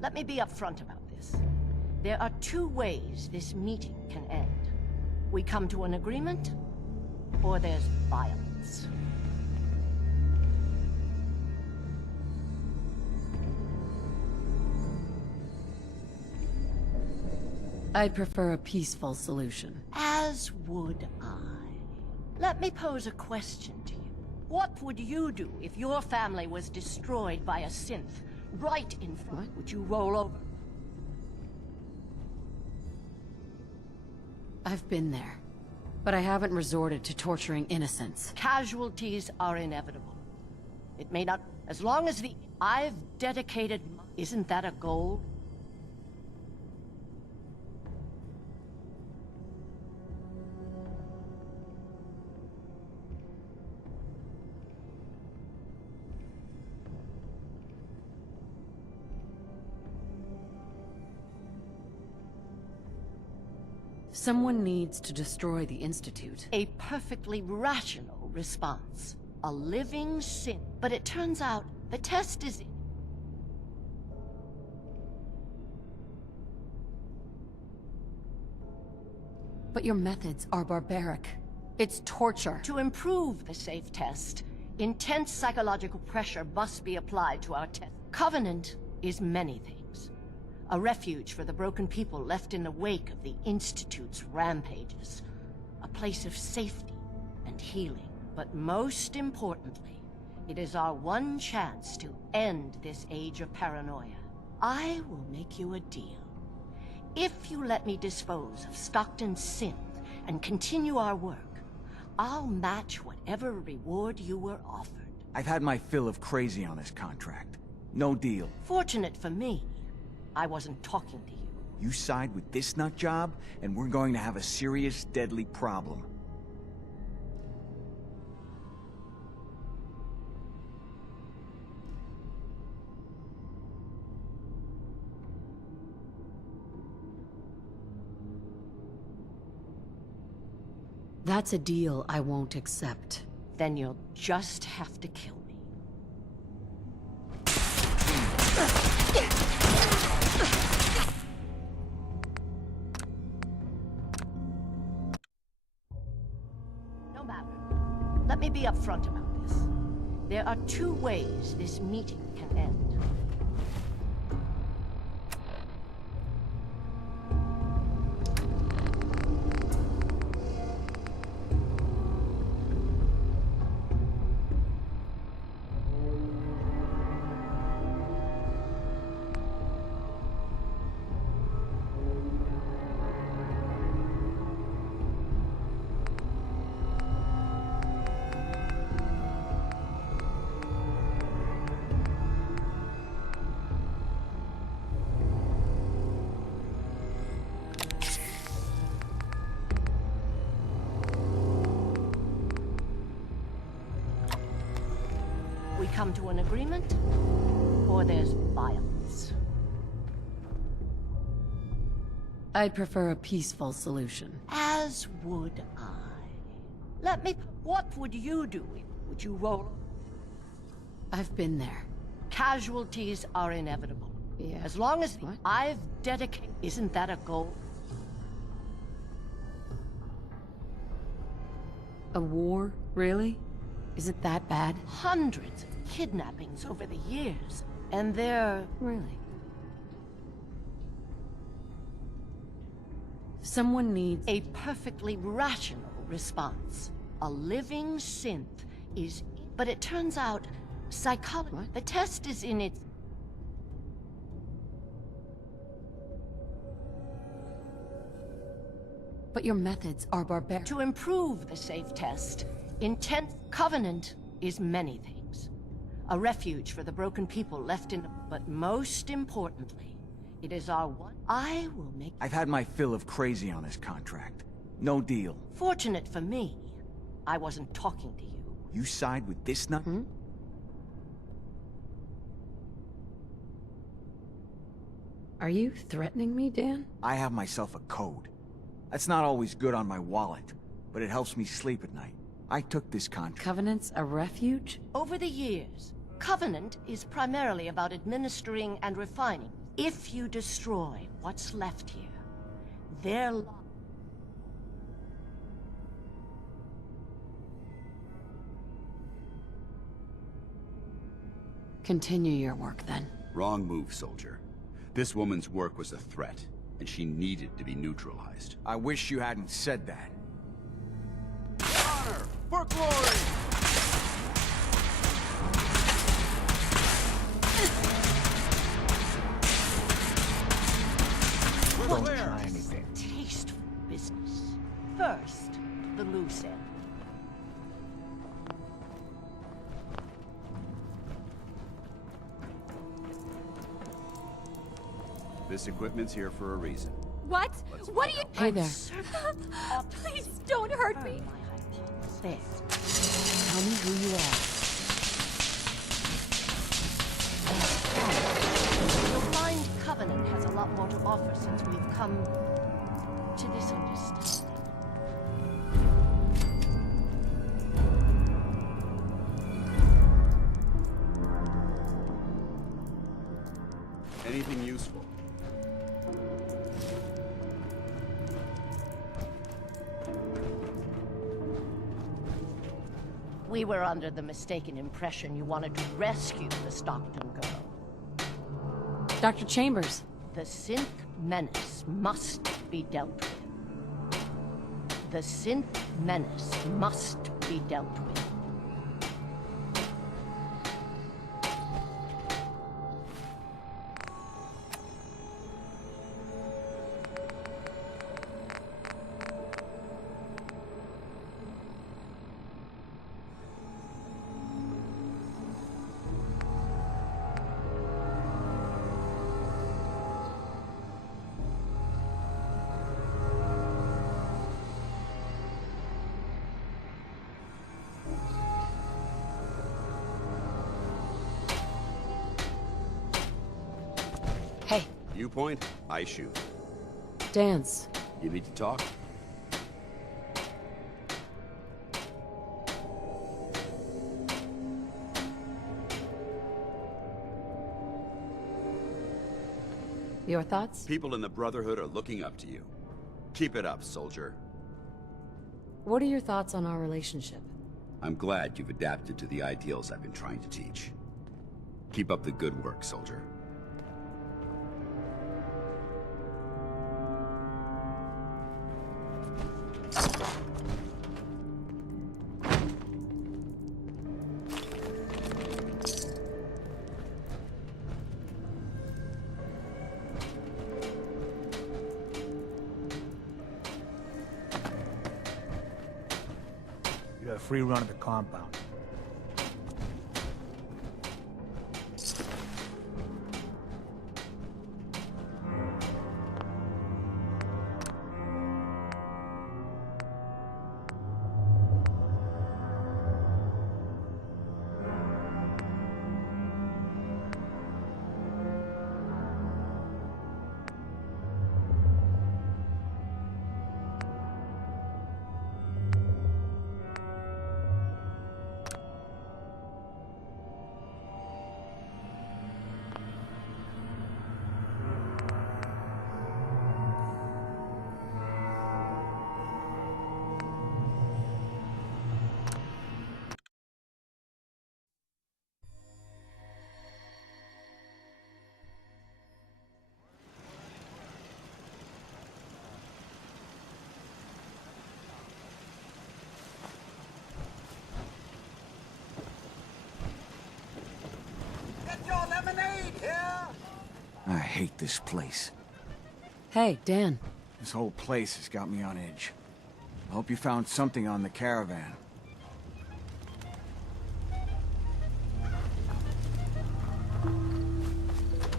Let me be upfront about this. There are two ways this meeting can end. We come to an agreement, or there's violence. I'd prefer a peaceful solution. As would I. Let me pose a question to you. What would you do if your family was destroyed by a synth right in front? What? Would you roll over? I've been there, but I haven't resorted to torturing innocents. Casualties are inevitable. It may not... As long as the... I've dedicated... Isn't that a goal? Someone needs to destroy the Institute. A perfectly rational response. A living sin. But it turns out the test is... But your methods are barbaric. It's torture. To improve the safe test, intense psychological pressure must be applied to our test. Covenant is many things. A refuge for the broken people left in the wake of the Institute's rampages. A place of safety and healing. But most importantly, it is our one chance to end this age of paranoia. I will make you a deal. If you let me dispose of Stockton's synth and continue our work, I'll match whatever reward you were offered. I've had my fill of crazy on this contract. No deal. Fortunate for me, I wasn't talking to you. You side with this nut job, and we're going to have a serious, deadly problem. That's a deal I won't accept. Then you'll just have to kill me. No matter. Let me be upfront about this. There are two ways this meeting can end. We come to an agreement, or there's violence. I'd prefer a peaceful solution. As would I. Let me... What would you do? Would you roll? I've been there. Casualties are inevitable. Yeah. As long as What? I've dedicated... Isn't that a goal? A war? Really? Is it that bad? Hundreds of kidnappings over the years. And they're... Really? Someone needs... a perfectly rational response. A living synth is... But it turns out, psychology... What? The test is in its... But your methods are barbaric. To improve the safe test, intent... Covenant is many things. A refuge for the broken people left in... But most importantly, it is our one... I will make... I've had my fill of crazy on this contract. No deal. Fortunate for me, I wasn't talking to you. You side with this nut? Are you threatening me, Dan? I have myself a code. That's not always good on my wallet, but it helps me sleep at night. I took this contract. Covenant's a refuge? Over the years, Covenant is primarily about administering and refining. If you destroy what's left here, their lives... Continue your work, then. Wrong move, soldier. This woman's work was a threat, and she needed to be neutralized. I wish you hadn't said that. Honor for glory! Don't try anything. Tasteful business. First, the loose end. This equipment's here for a reason. What? What are you... Hey there. Please don't hurt me. There. Tell me who you are. You'll find Covenant has a lot more to offer since we've come to this understanding. Anything useful? We were under the mistaken impression you wanted to rescue the Stockton girl. Dr. Chambers. The synth menace must be dealt with. The synth menace must be dealt with. Hey, You point, I shoot. dance. You need to talk? Your thoughts? People in the Brotherhood are looking up to you. Keep it up, soldier. What are your thoughts on our relationship? I'm glad you've adapted to the ideals I've been trying to teach. Keep up the good work, soldier. You got a free run of the compound. I hate this place. Hey, Dan. This whole place has got me on edge. I hope you found something on the caravan.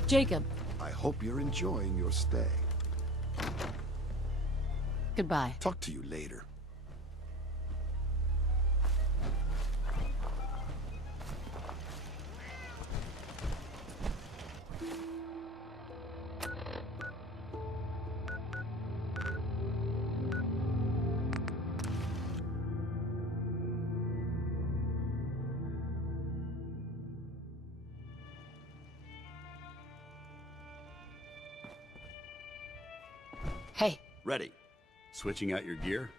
Jacob. I hope you're enjoying your stay. Goodbye. Talk to you later. Hey, Ready. Switching out your gear?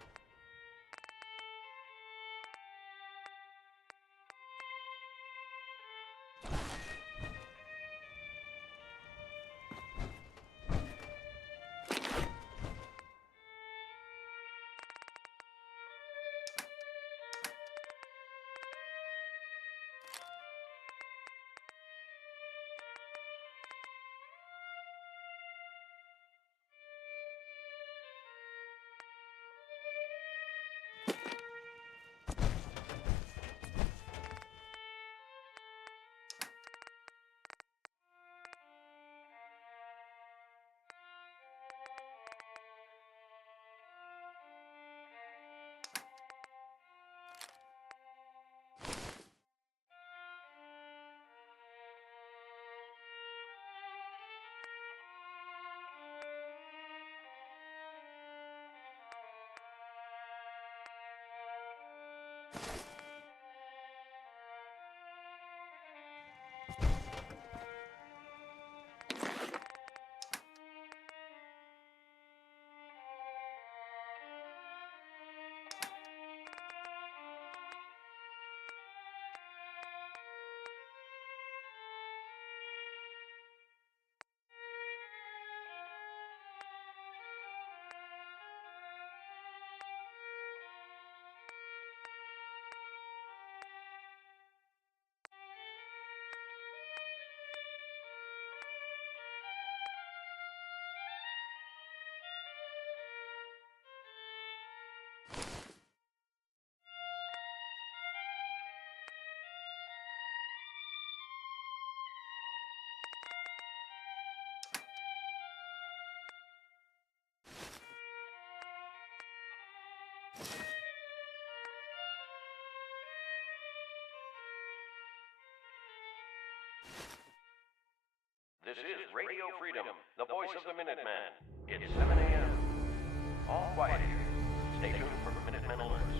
This is Radio Freedom, the voice of the Minuteman. It's 7 a.m. All quiet here. Stay tuned for Minutemen alerts.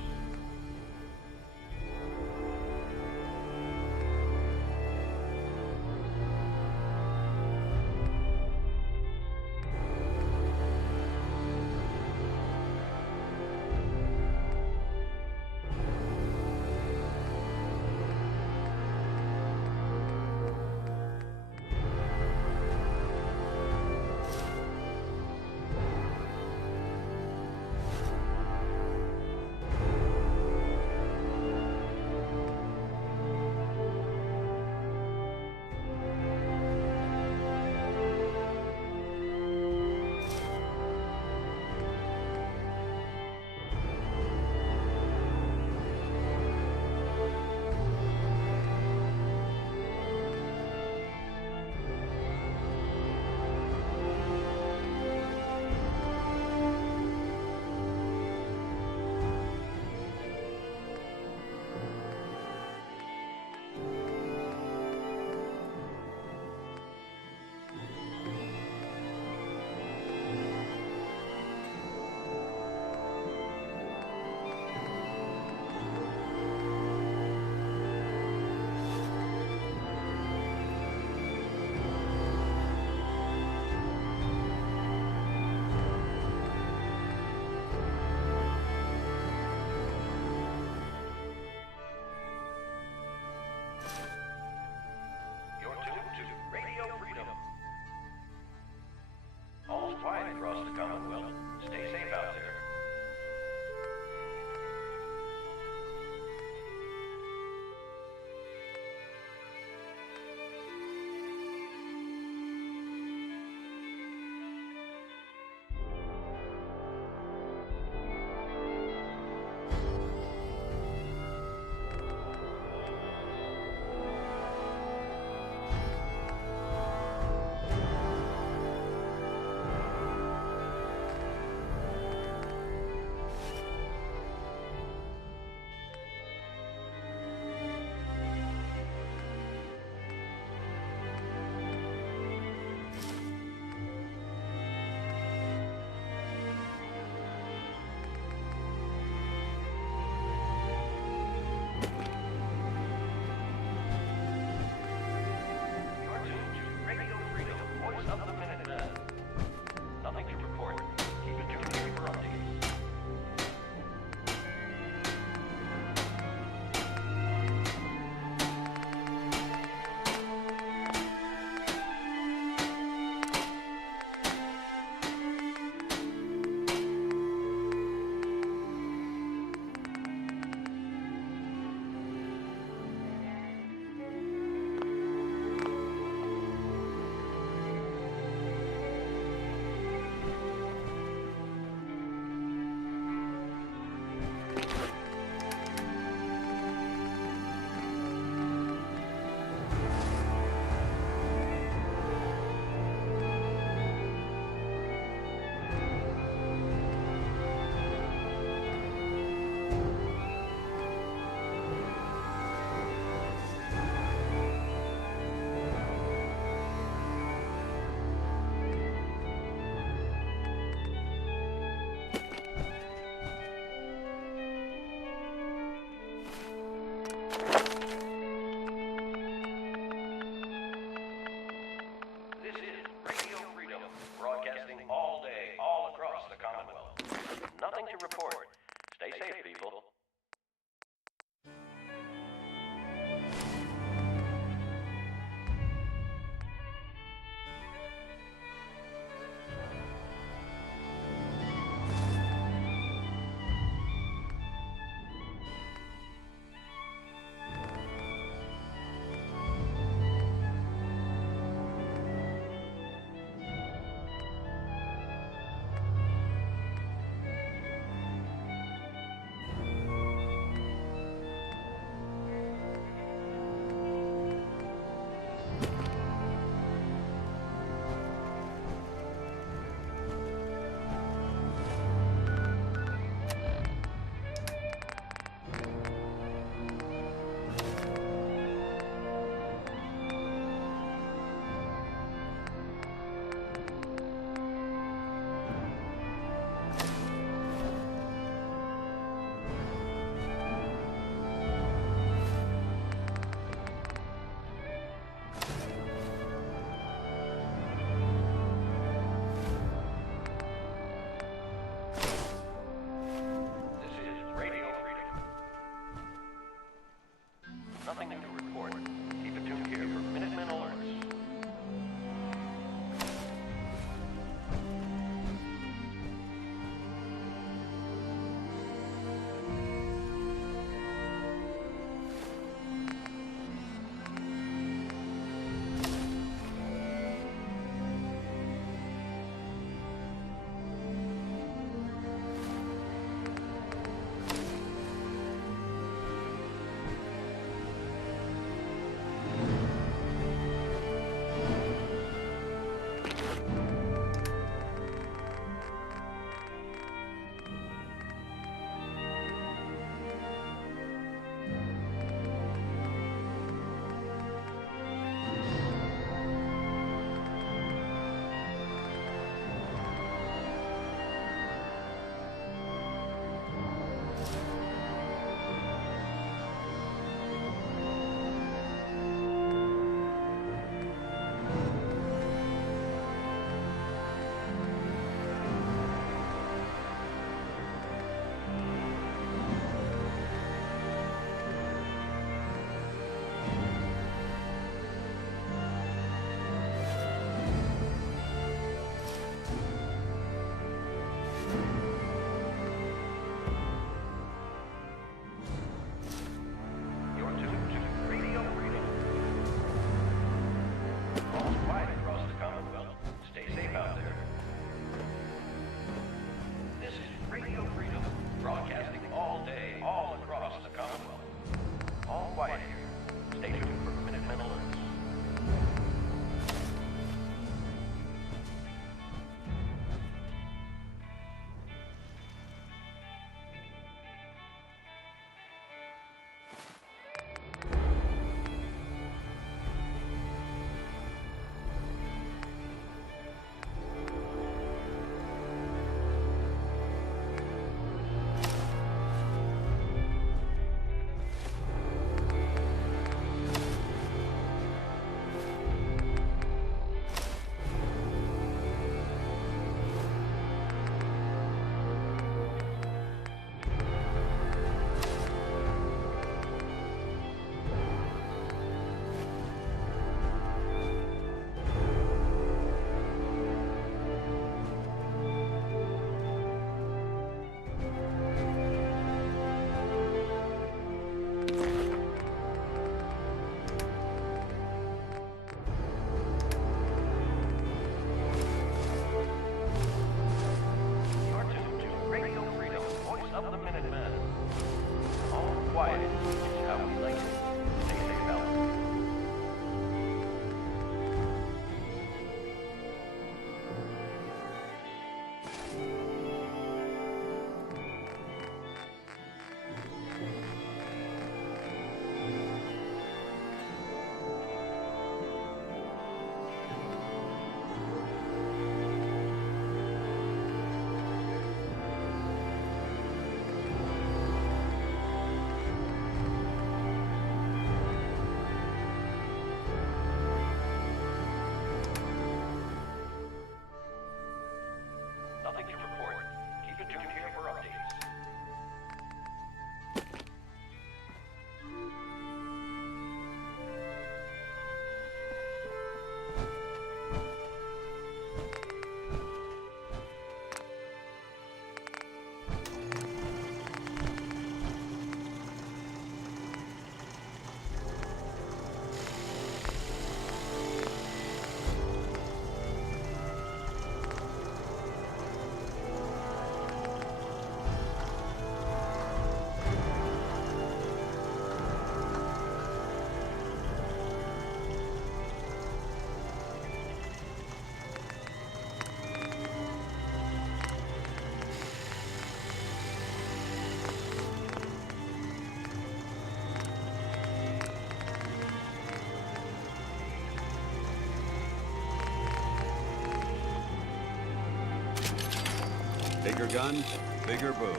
Bigger gun, bigger boom.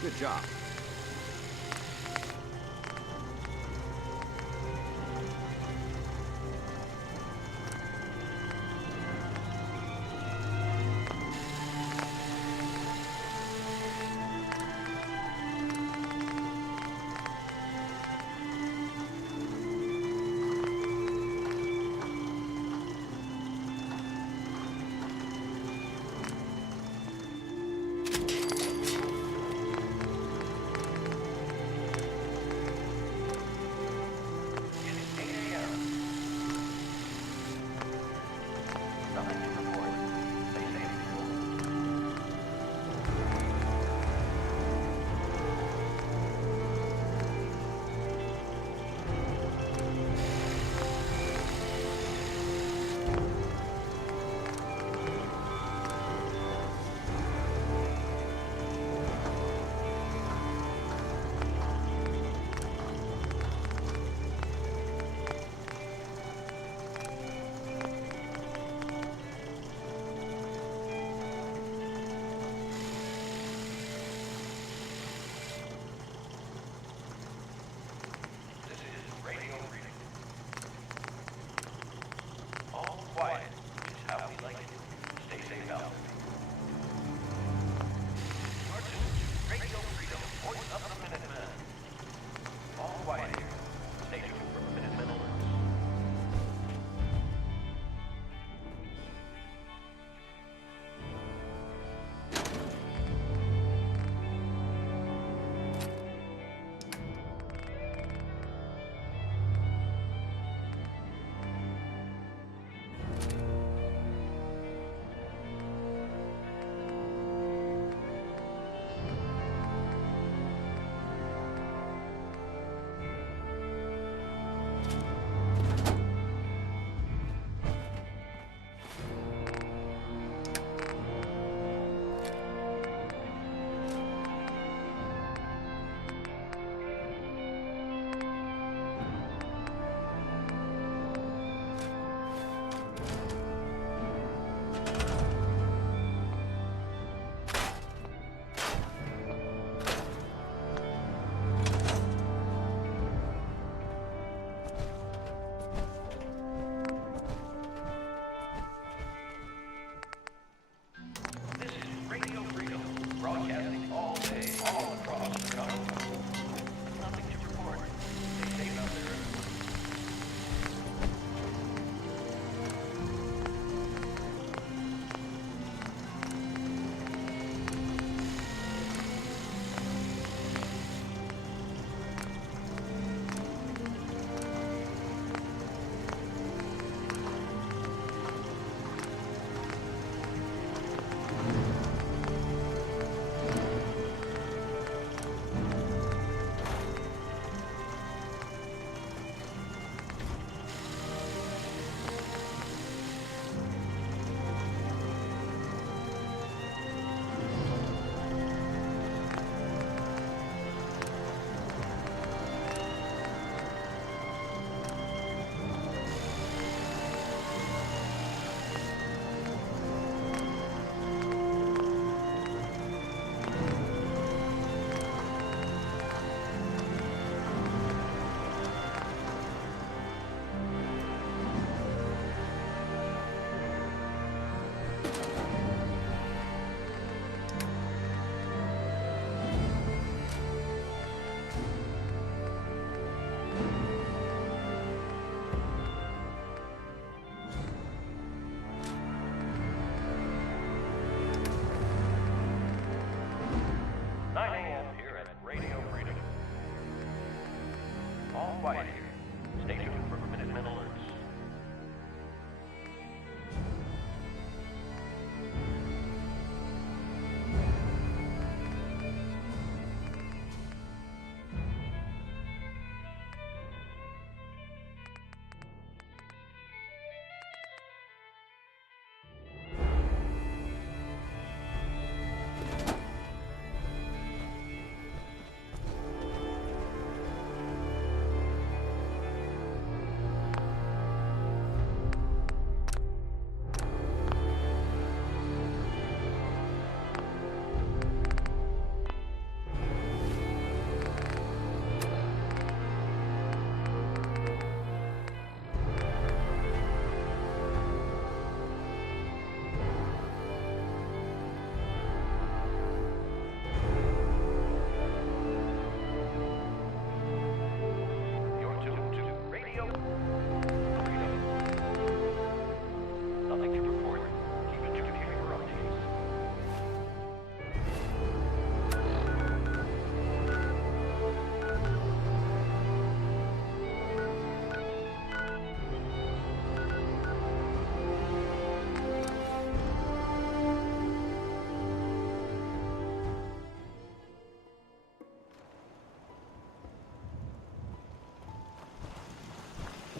Good job.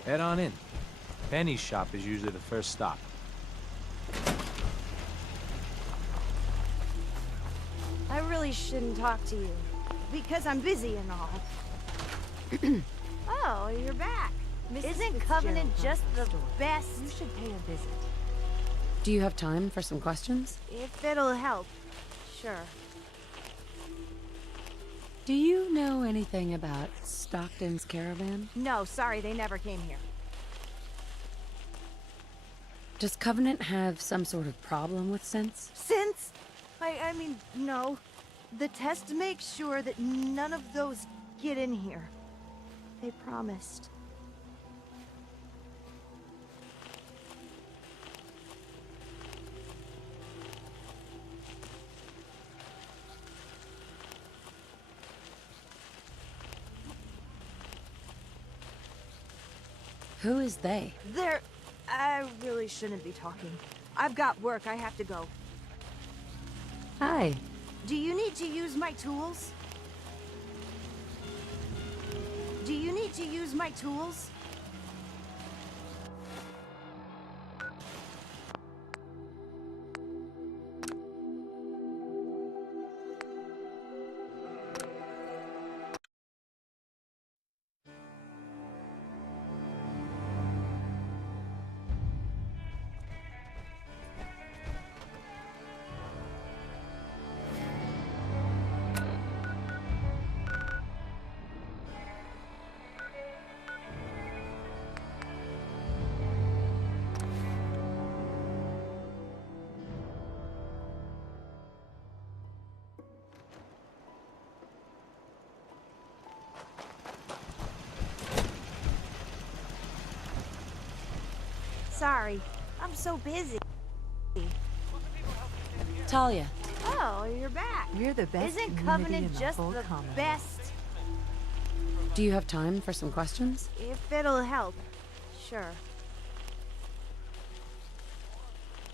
Head on in. Penny's shop is usually the first stop. I really shouldn't talk to you, because I'm busy and all. Oh, you're back. Isn't Covenant just the best? You should pay a visit. Do you have time for some questions? If it'll help, sure. Do you know anything about Stockton's caravan? No, sorry, they never came here. Does Covenant have some sort of problem with sense? Since? I mean, no. The test makes sure that none of those get in here. They promised. Who is they? I really shouldn't be talking. I've got work, I have to go. Hi. Do you need to use my tools? Do you need to use my tools? Sorry, I'm so busy. Talia. Oh, you're back. We're the best Isn't community Covenant in the just whole the colony. best? Do you have time for some questions? If it'll help, sure.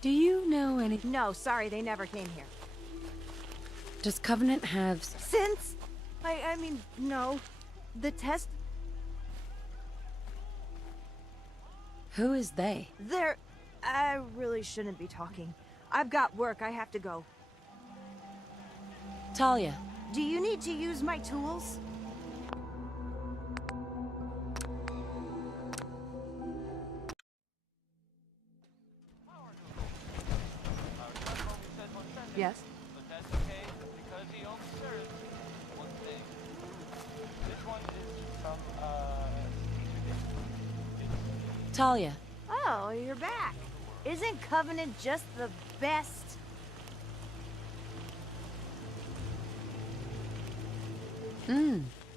Do you know any... No, sorry, they never came here. Does Covenant have... Since? I mean, no. The test... Who is they? I really shouldn't be talking. I've got work, I have to go. Talia. Do you need to use my tools? Yes? But that's okay, because he only serves one thing. This one is from, Talia. Oh, you're back. Isn't Covenant just the best?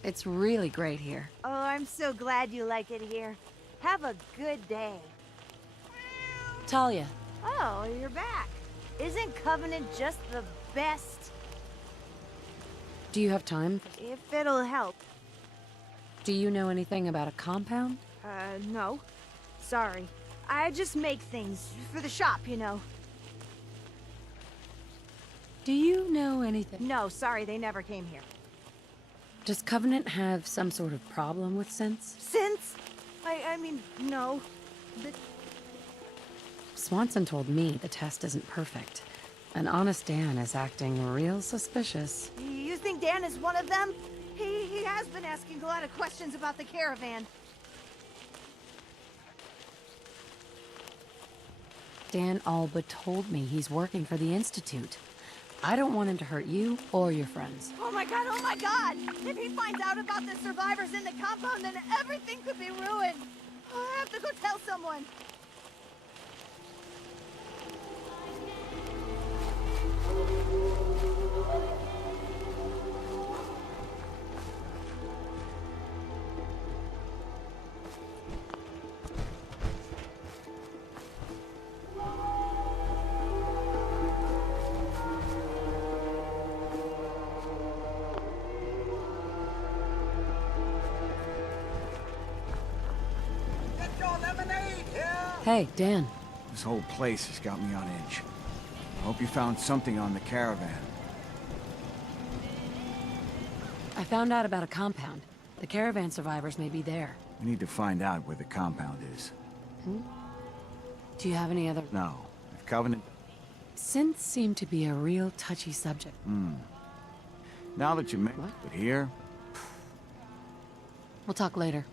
It's really great here. Oh, I'm so glad you like it here. Have a good day. Talia. Oh, you're back. Isn't Covenant just the best? Do you have time? If it'll help. Do you know anything about a compound? No. Sorry. I just make things for the shop, you know. Do you know anything? No, sorry, they never came here. Does Covenant have some sort of problem with sense? Since? I mean, no. Swanson told me the test isn't perfect. And Honest Dan is acting real suspicious. You think Dan is one of them? He has been asking a lot of questions about the caravan. Dan all but told me he's working for the Institute. I don't want him to hurt you or your friends. Oh my god, oh my god! If he finds out about the survivors in the compound, then everything could be ruined! I have to go tell someone! Hey, Dan. This whole place has got me on edge. I hope you found something on the caravan. I found out about a compound. The caravan survivors may be there. I need to find out where the compound is. Do you have any other... No. If Covenant... Synths seem to be a real touchy subject. Now that you make What? it here... We'll talk later.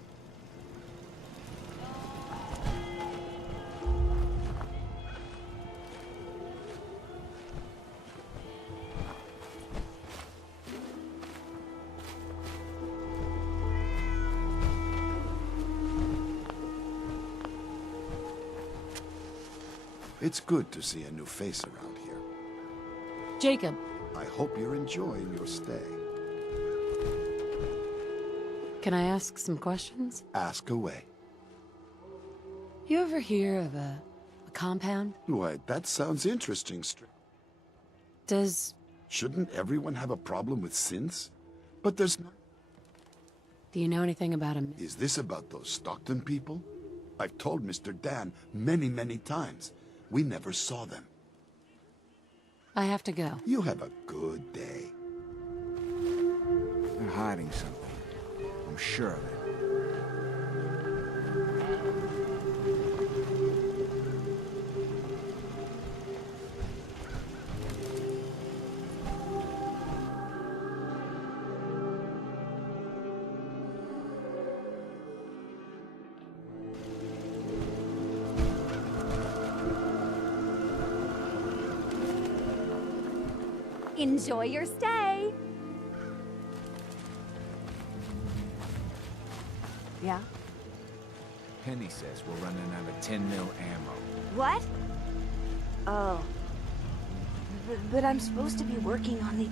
It's good to see a new face around here. Jacob, I hope you're enjoying your stay. can I ask some questions? Ask away. You ever hear of a compound? Why, that sounds interesting. Does... Shouldn't everyone have a problem with synths? But there's not. Do you know anything about a... Is this about those Stockton people? I've told Mr. Dan many, many times. We never saw them. I have to go. You have a good day. They're hiding something. I'm sure of it. Enjoy your stay. Yeah? Penny says we're running out of 10 mil ammo. What? Oh. But I'm supposed to be working on the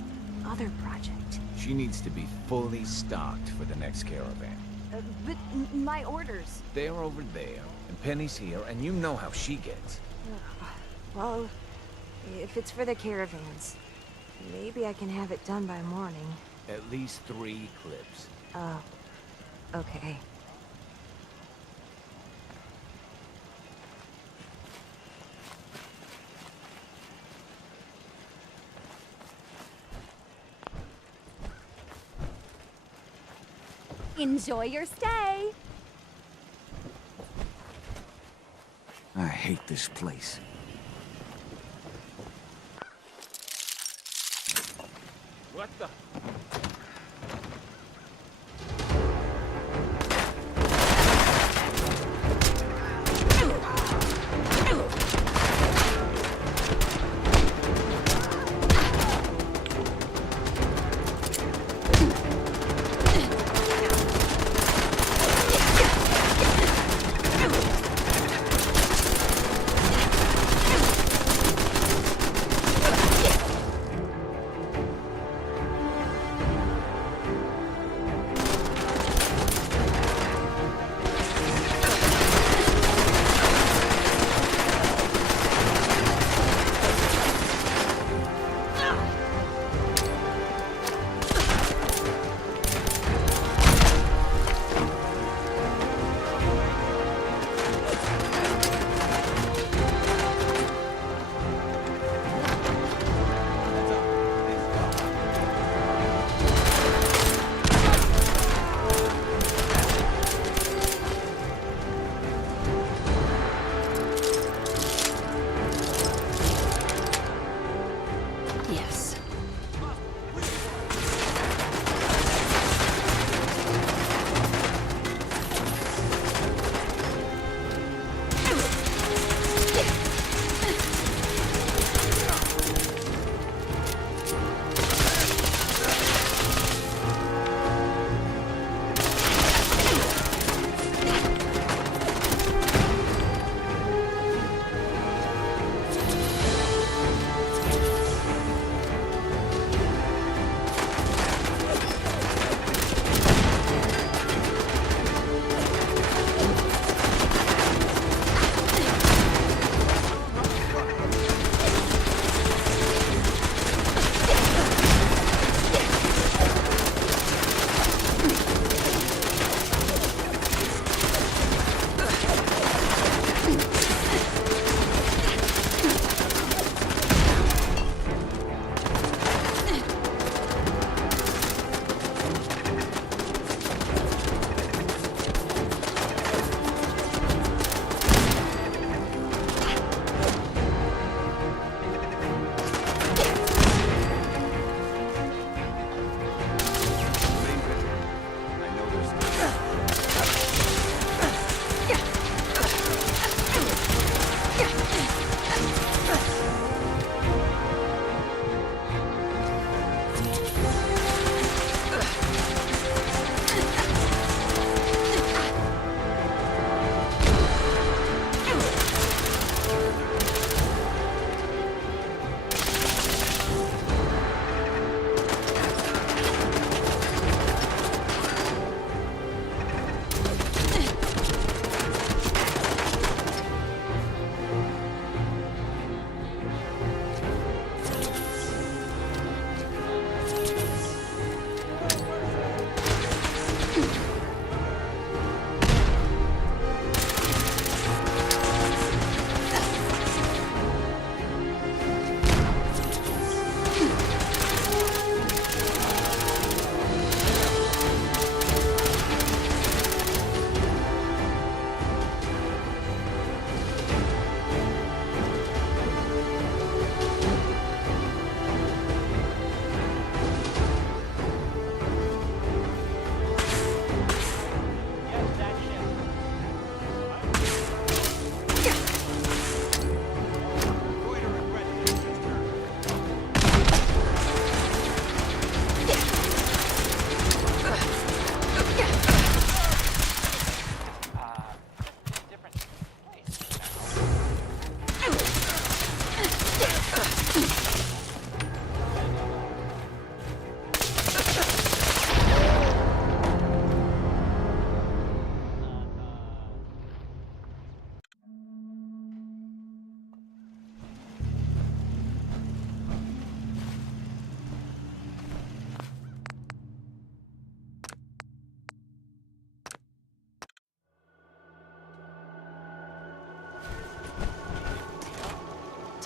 other project. She needs to be fully stocked for the next caravan. But my orders. They're over there, and Penny's here, and you know how she gets. Well, if it's for the caravans, maybe I can have it done by morning. At least 3 clips. Oh. Okay. Enjoy your stay. I hate this place. What the?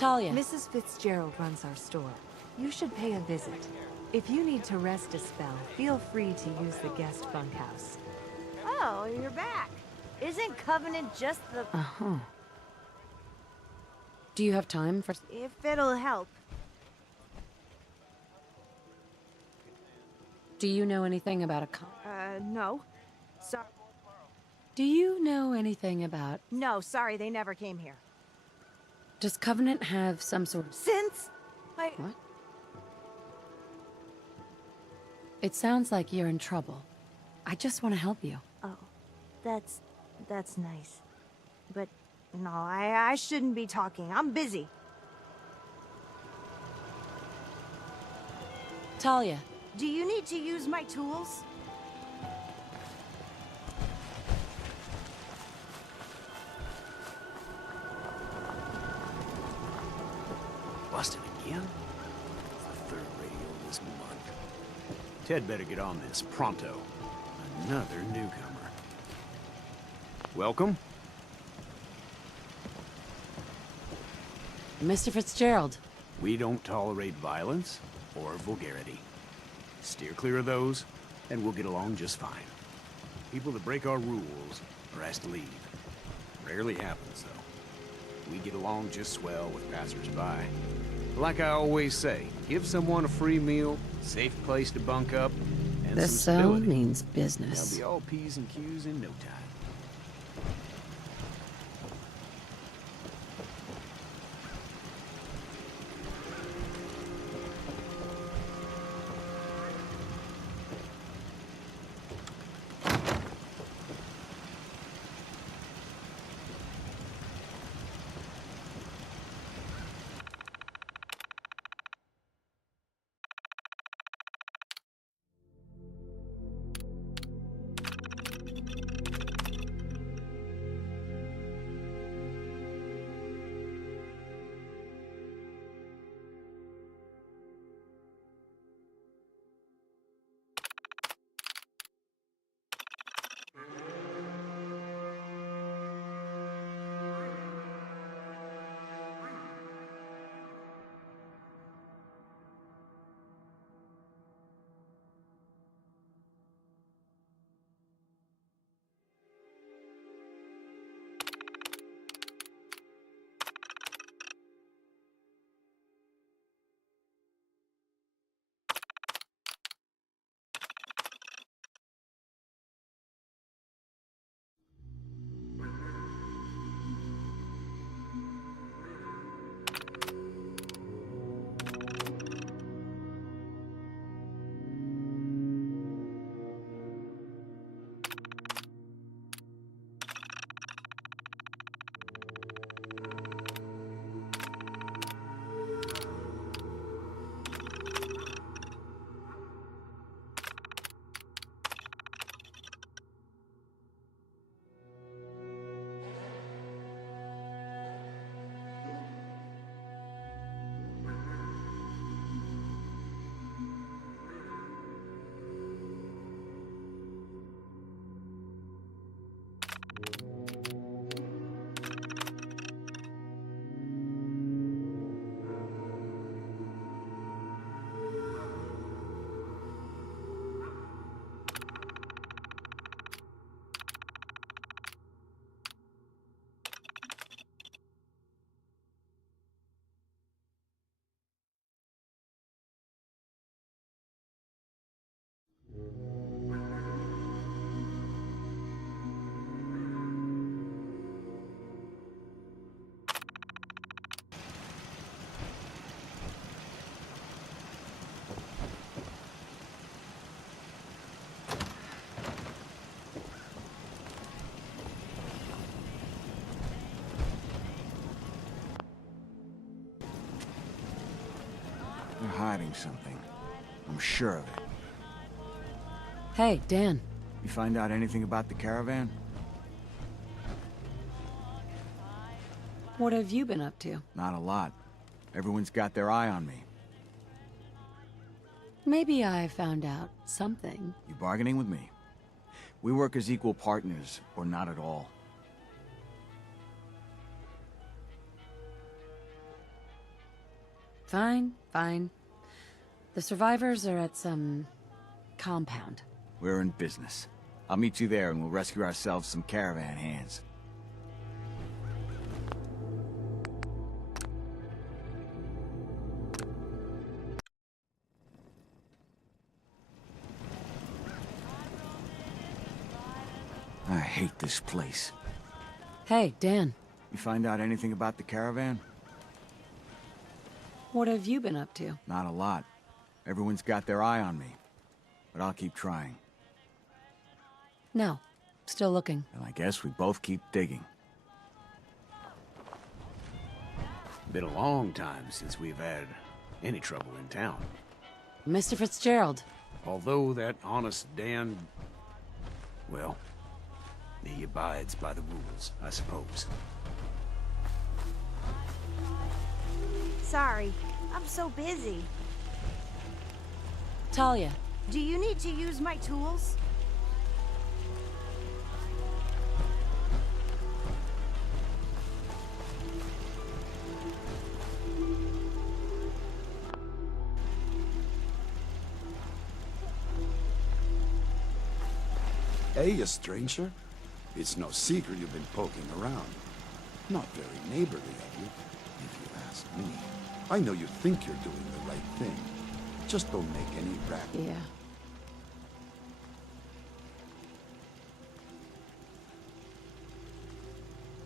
Talia. Mrs. Fitzgerald runs our store. You should pay a visit. If you need to rest a spell, feel free to use the guest bunkhouse. Oh, you're back. Isn't Covenant just the... Uh-huh. Do you have time for... If it'll help. Do you know anything about No. Sorry. Do you know anything about... No, sorry, they never came here. Does Covenant have some sort of... Since What? It sounds like you're in trouble. I just want to help you. Oh, that's nice. But, no, I shouldn't be talking. I'm busy. Talia. Do you need to use my tools? Busted again? It's the third radio this month. Ted better get on this, pronto. Another newcomer. Welcome. Mr. Fitzgerald. We don't tolerate violence or vulgarity. Steer clear of those, and we'll get along just fine. People that break our rules are asked to leave. Rarely happens, though. We get along just swell with passersby. Like I always say, give someone a free meal, safe place to bunk up, and This some cell stability. means business. They'll be all P's and Q's in no time. They're hiding something. I'm sure of it. Hey, Dan. You find out anything about the caravan? What have you been up to? Not a lot. Everyone's got their eye on me. Maybe I found out something. You bargaining with me? We work as equal partners, or not at all. Fine, fine. The survivors are at some compound. We're in business. I'll meet you there and we'll rescue ourselves some caravan hands. I hate this place. Hey, Dan. You find out anything about the caravan? What have you been up to? Not a lot. Everyone's got their eye on me. But I'll keep trying. No. Still looking. And I guess we both keep digging. Been a long time since we've had any trouble in town. Mr. Fitzgerald. Although that honest Dan... well, he abides by the rules, I suppose. Sorry, I'm so busy. Talia. Do you need to use my tools? Hey, you stranger. It's no secret you've been poking around. Not very neighborly of you, if you ask me. I know you think you're doing the right thing. Just don't make any racket. Yeah.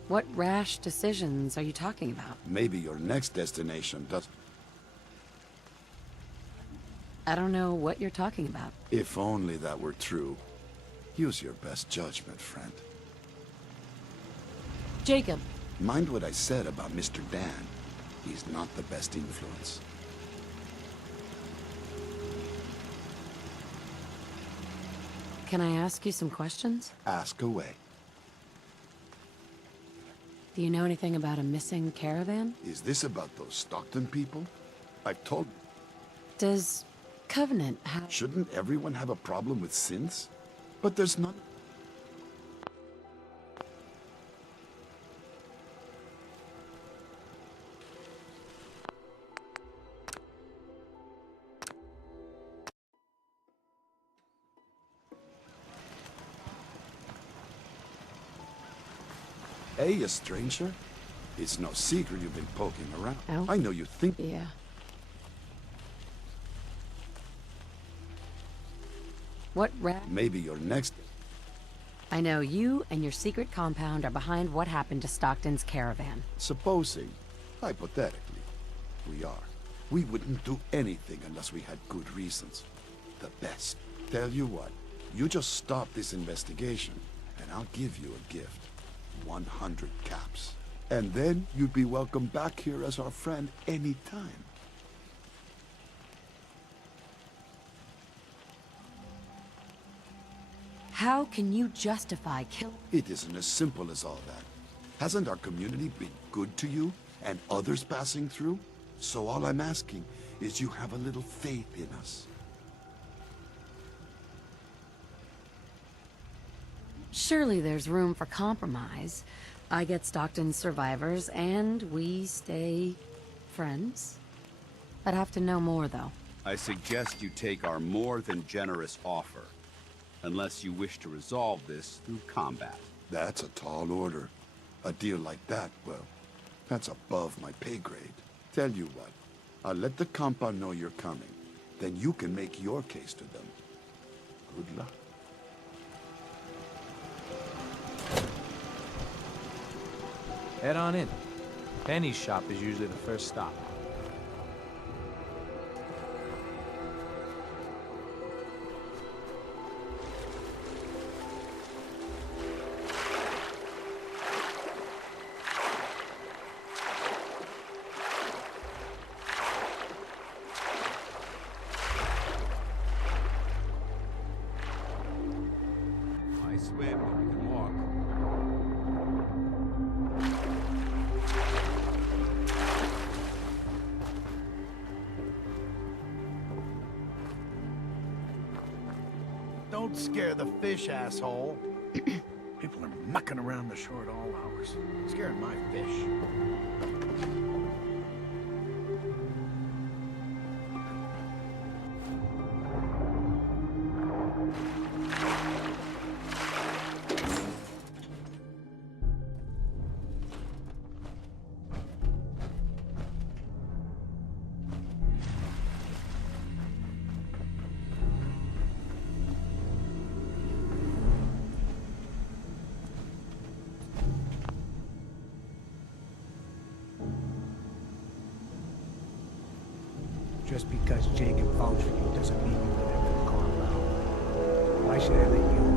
What rash decisions are you talking about? Maybe your next destination does... I don't know what you're talking about. If only that were true. Use your best judgment, friend. Jacob. Mind what I said about Mr. Dan. He's not the best influence. Can I ask you some questions? Ask away. Do you know anything about a missing caravan? Is this about those Stockton people? I've told... Does Covenant have... Shouldn't everyone have a problem with synths? But there's none... Hey, you stranger. It's no secret you've been poking around. Oh? I know you think... Yeah. What Maybe your next... I know you and your secret compound are behind what happened to Stockton's caravan. Supposing, hypothetically, we are. We wouldn't do anything unless we had good reasons. The best. Tell you what, you just stop this investigation, and I'll give you a gift. 100 caps. And then you'd be welcome back here as our friend anytime. How can you justify killing... It isn't as simple as all that. Hasn't our community been good to you, and others passing through? So all I'm asking is you have a little faith in us. Surely there's room for compromise. I get Stockton's survivors, and we stay... friends? I'd have to know more, though. I suggest you take our more than generous offer. Unless you wish to resolve this through combat. That's a tall order. A deal like that, well, that's above my pay grade. Tell you what, I'll let the compound know you're coming. Then you can make your case to them. Good luck. Head on in. Penny's shop is usually the first stop. I swim, but we can walk. Don't scare the fish, asshole. People are mucking around the shore at all hours. Scaring my fish. Just because Jacob vouched for you doesn't mean you would enter the compound. Why should I let you?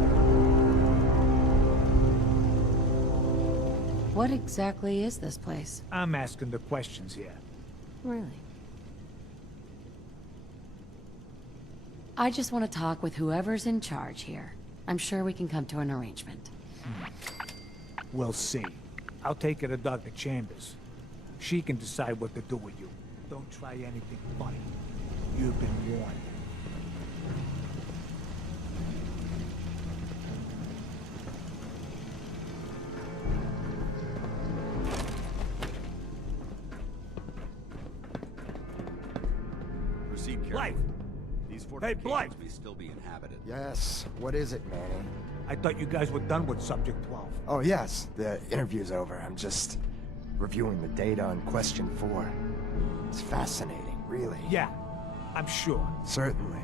What exactly is this place? I'm asking the questions here. Really? I just want to talk with whoever's in charge here. I'm sure we can come to an arrangement. We'll see. I'll take her to Dr. Chambers. She can decide what to do with you. Don't try anything funny. You've been warned. Proceed carefully. Blythe! These Hey, Blythe! fortifications may still be inhabited. Yes, what is it, Manny? I thought you guys were done with Subject 12. Oh, yes, the interview's over. I'm just reviewing the data on Question 4. It's fascinating, really. Yeah, I'm sure. Certainly.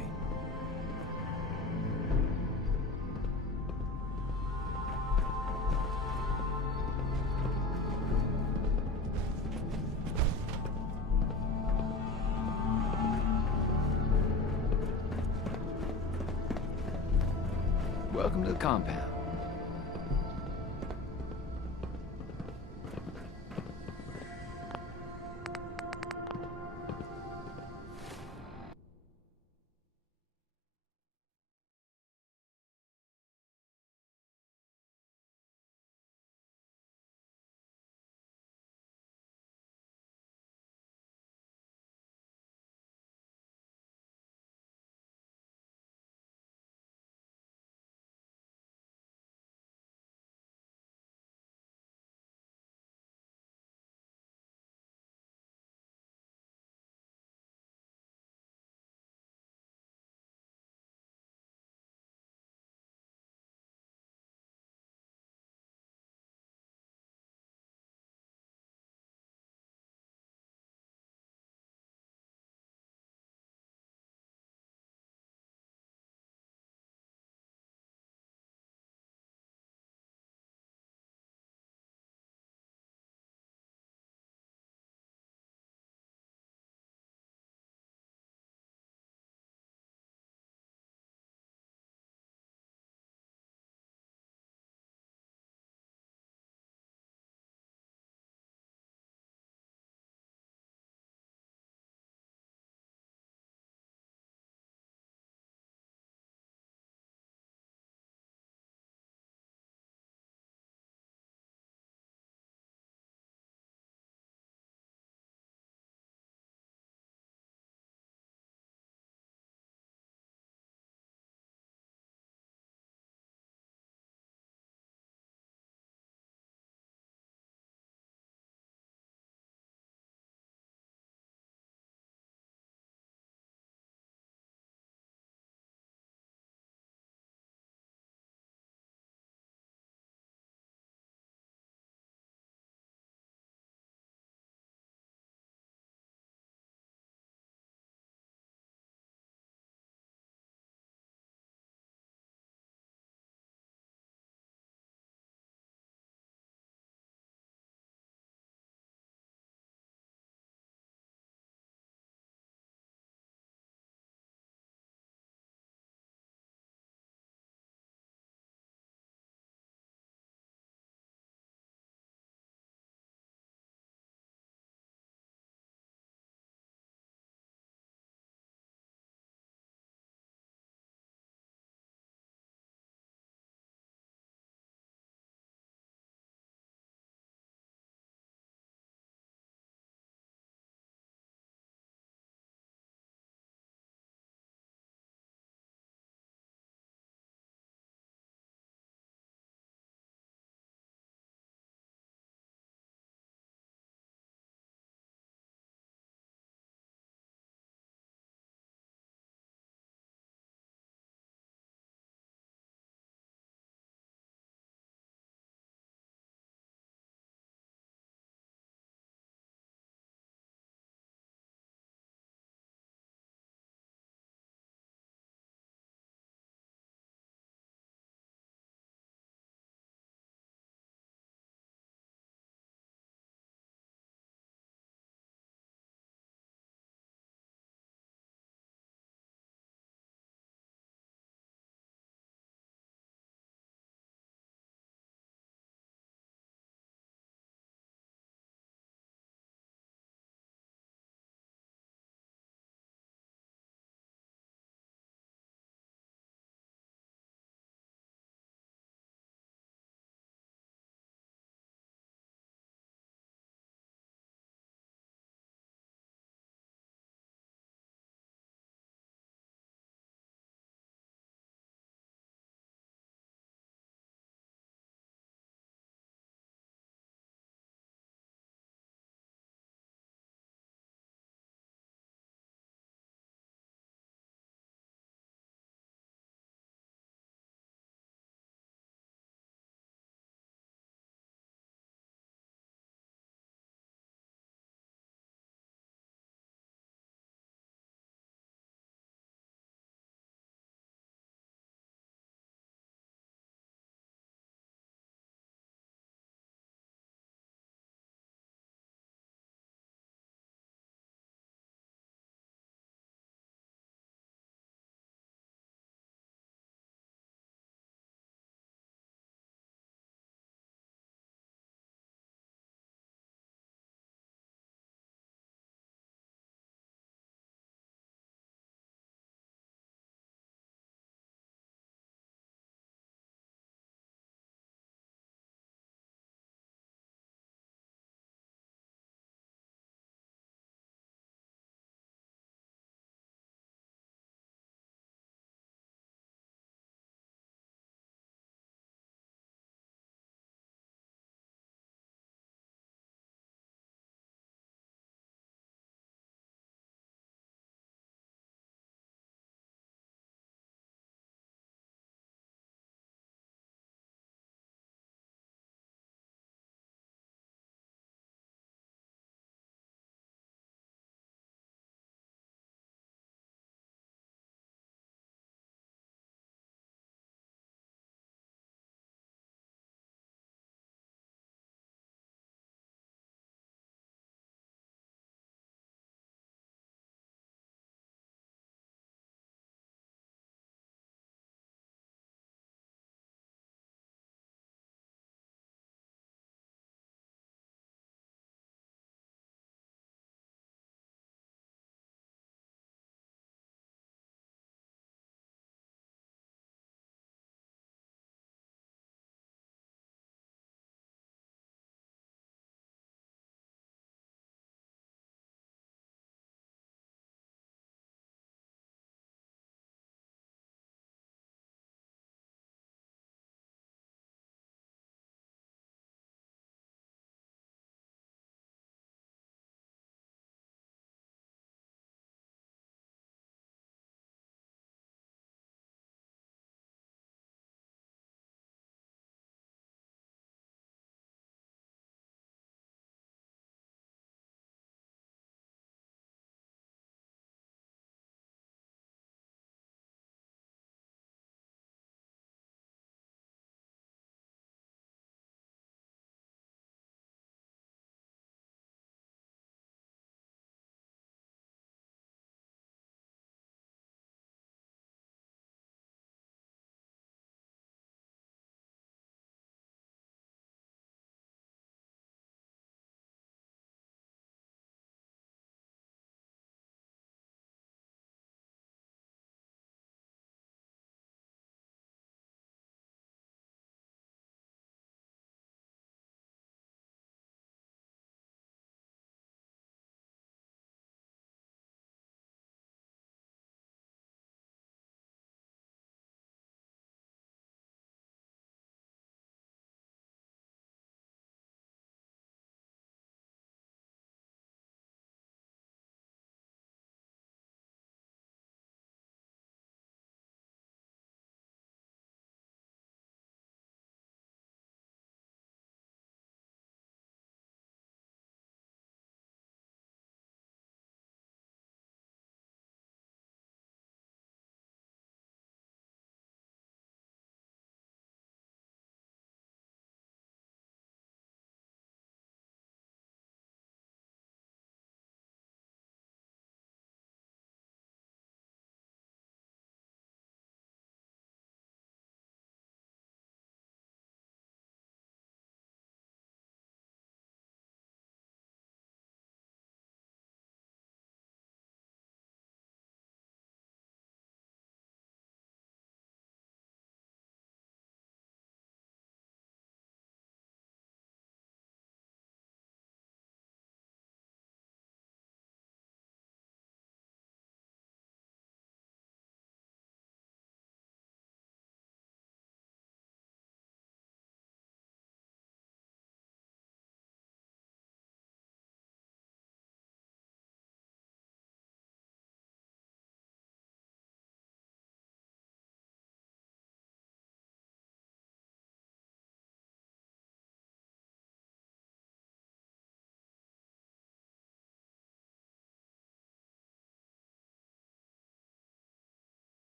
Welcome to the compound.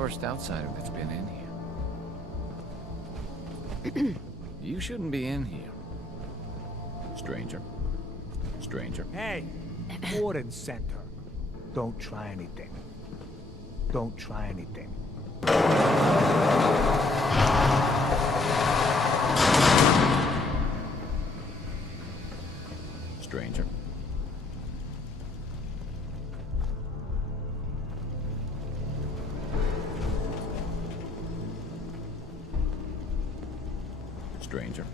first outsider that's been in here. You shouldn't be in here. Stranger. Stranger. Hey! Warden sent her. Don't try anything. Don't try anything. Stranger. Stranger.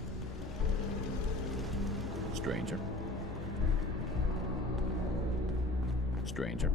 Stranger. Stranger.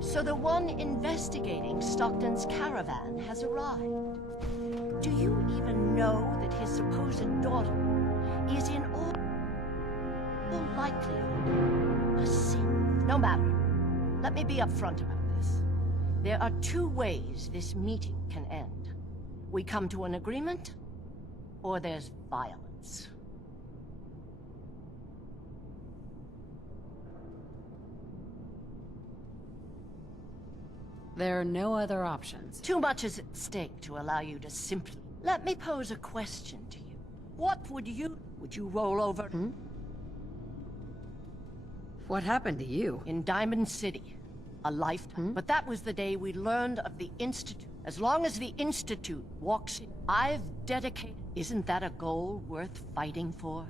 So the one investigating Stockton's caravan has arrived. Do you even know that his supposed daughter is in all likelihood a sin? No matter. Let me be upfront about this. There are two ways this meeting can end. We come to an agreement, or there's violence. There are no other options. Too much is at stake to allow you to simply... Let me pose a question to you. What would you... Would you roll over... What happened to you? In Diamond City. A lifetime. But that was the day we learned of the Institute. As long as the Institute walks in, I've dedicated... Isn't that a goal worth fighting for?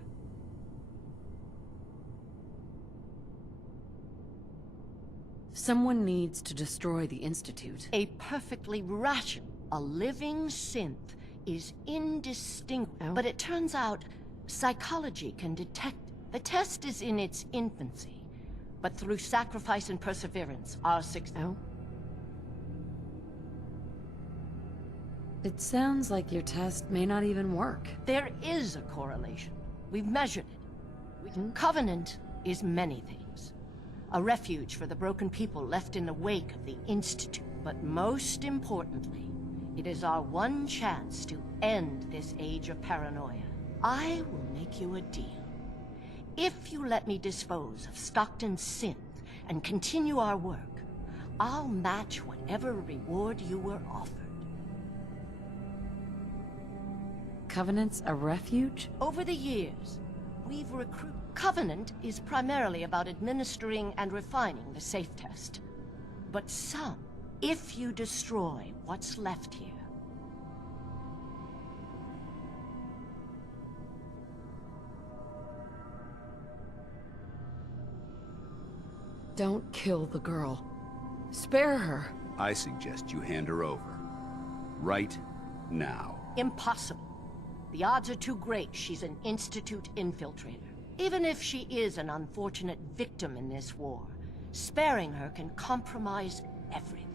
Someone needs to destroy the Institute. A perfectly rational, a living synth is indistinguishable. But it turns out psychology can detect it. The test is in its infancy, but through sacrifice and perseverance, our success... It sounds like your test may not even work. There is a correlation. We've measured it. Covenant is many things. A refuge for the broken people left in the wake of the Institute. But most importantly, it is our one chance to end this age of paranoia. I will make you a deal. If you let me dispose of Stockton's synth and continue our work, I'll match whatever reward you were offered. Covenant's a refuge? Over the years, we've recruited... Covenant is primarily about administering and refining the safe test. But some, if you destroy what's left here... Don't kill the girl. Spare her. I suggest you hand her over. Right now. Impossible. The odds are too great she's an Institute infiltrator. Even if she is an unfortunate victim in this war, sparing her can compromise everything.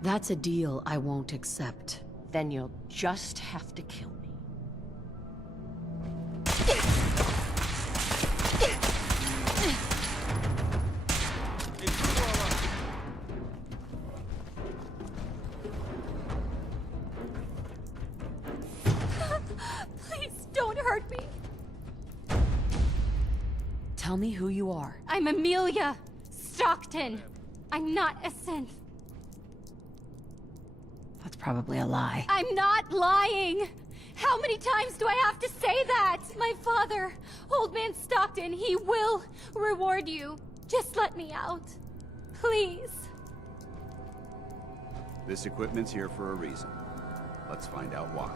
That's a deal I won't accept. Then you'll just have to kill me. Please don't hurt me. Tell me who you are. I'm Amelia Stockton. I'm not a synth. That's probably a lie. I'm not lying. How many times do I have to say that? My father, Old Man Stockton, he will reward you. Just let me out. Please. This equipment's here for a reason. Let's find out why.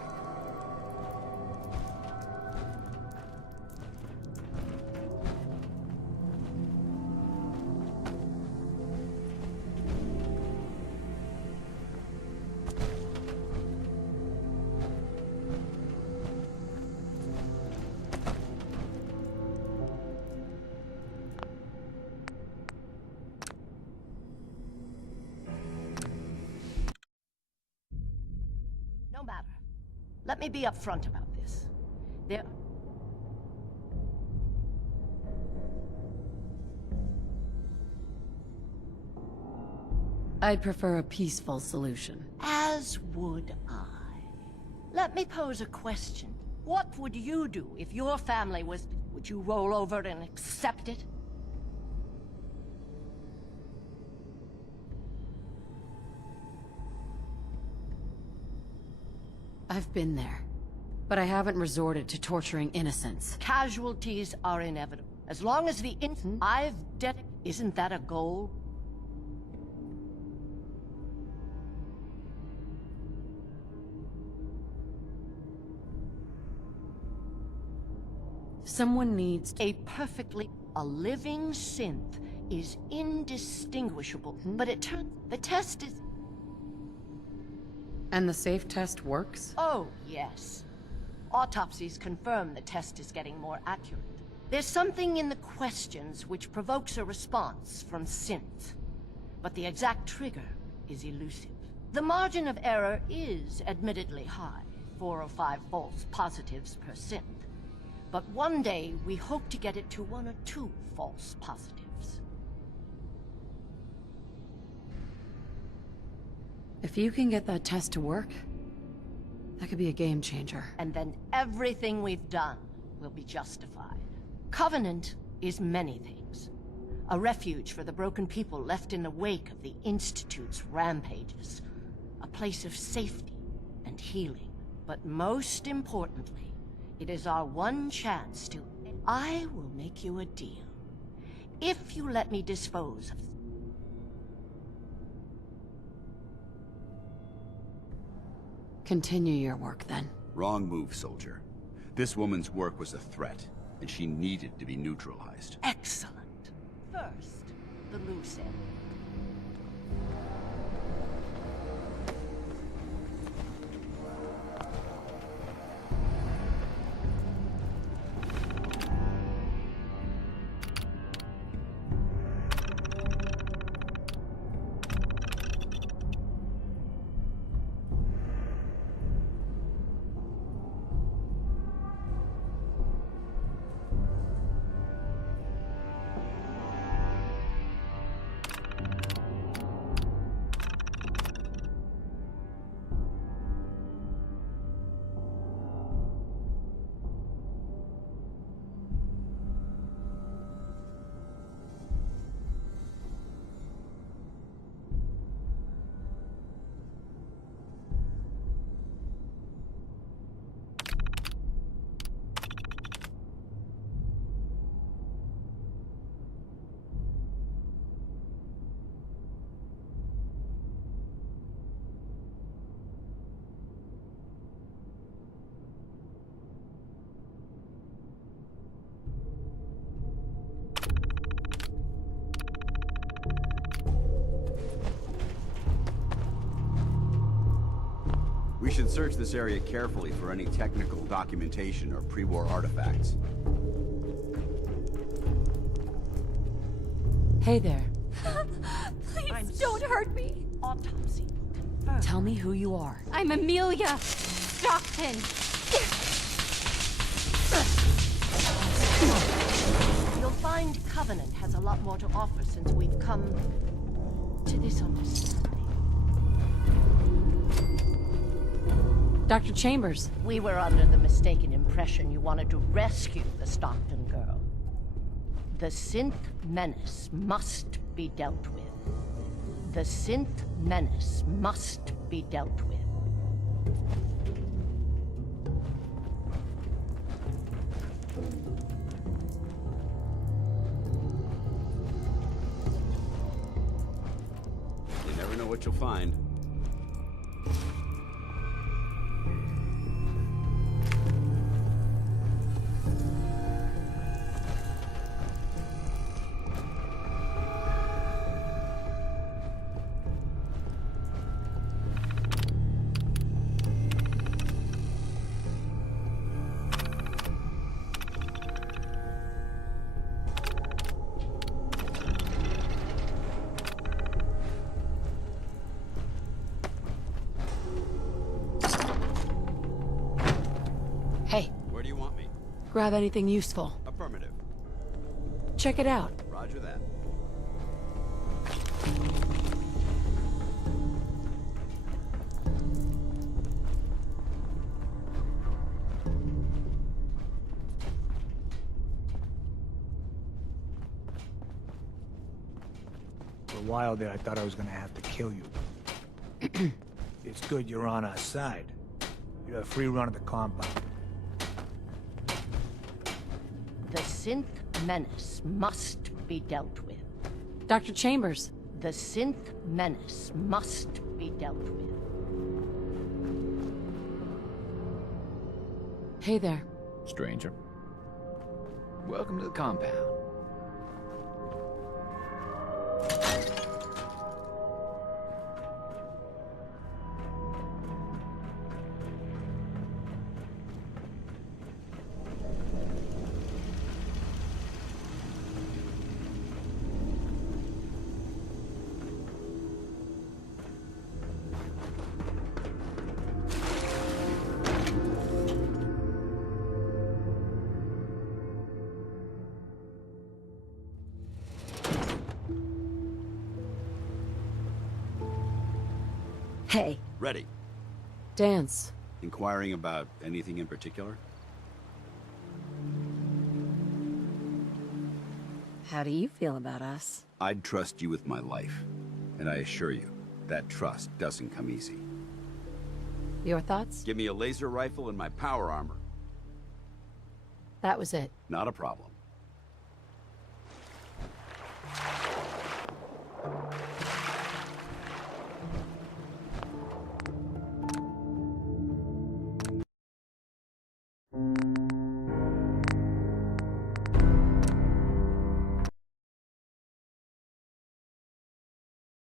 Let me be upfront about this. I'd prefer a peaceful solution. As would I. Let me pose a question. What would you do if your family was... Would you roll over and accept it? I've been there, but I haven't resorted to torturing innocents. Casualties are inevitable. As long as the I've isn't that a goal? Someone needs a living synth is indistinguishable, but it turns the test is... And the safe test works? Oh, yes. Autopsies confirm the test is getting more accurate. There's something in the questions which provokes a response from synth, but the exact trigger is elusive. The margin of error is admittedly high, 4 or 5 false positives per synth. But one day, we hope to get it to 1 or 2 false positives. If you can get that test to work, that could be a game changer. And then everything we've done will be justified. Covenant is many things. A refuge for the broken people left in the wake of the Institute's rampages. A place of safety and healing. But most importantly, it is our one chance to... I will make you a deal. If you let me dispose of... Continue your work, then. Wrong move, soldier. This woman's work was a threat, and she needed to be neutralized. Excellent. First, the loose end. We should search this area carefully for any technical documentation or pre-war artifacts. Hey there. Please don't hurt me. Autopsy. Tell me who you are. I'm Amelia Stockton. You'll find Covenant has a lot more to offer since we've come to this understanding. Dr. Chambers. We were under the mistaken impression you wanted to rescue the Stockton girl. The synth menace must be dealt with. The synth menace must be dealt with. You never know what you'll find. Grab anything useful. Affirmative. Check it out. Roger that. For a while there, I thought I was gonna have to kill you. It's good you're on our side. You have free run of the compound. The synth menace must be dealt with. Dr. Chambers. The synth menace must be dealt with. Hey there. Stranger. Welcome to the compound. Hey. Ready. Dance. Inquiring about anything in particular? How do you feel about us? I'd trust you with my life. And I assure you, that trust doesn't come easy. Your thoughts? Give me a laser rifle and my power armor. That was it. Not a problem.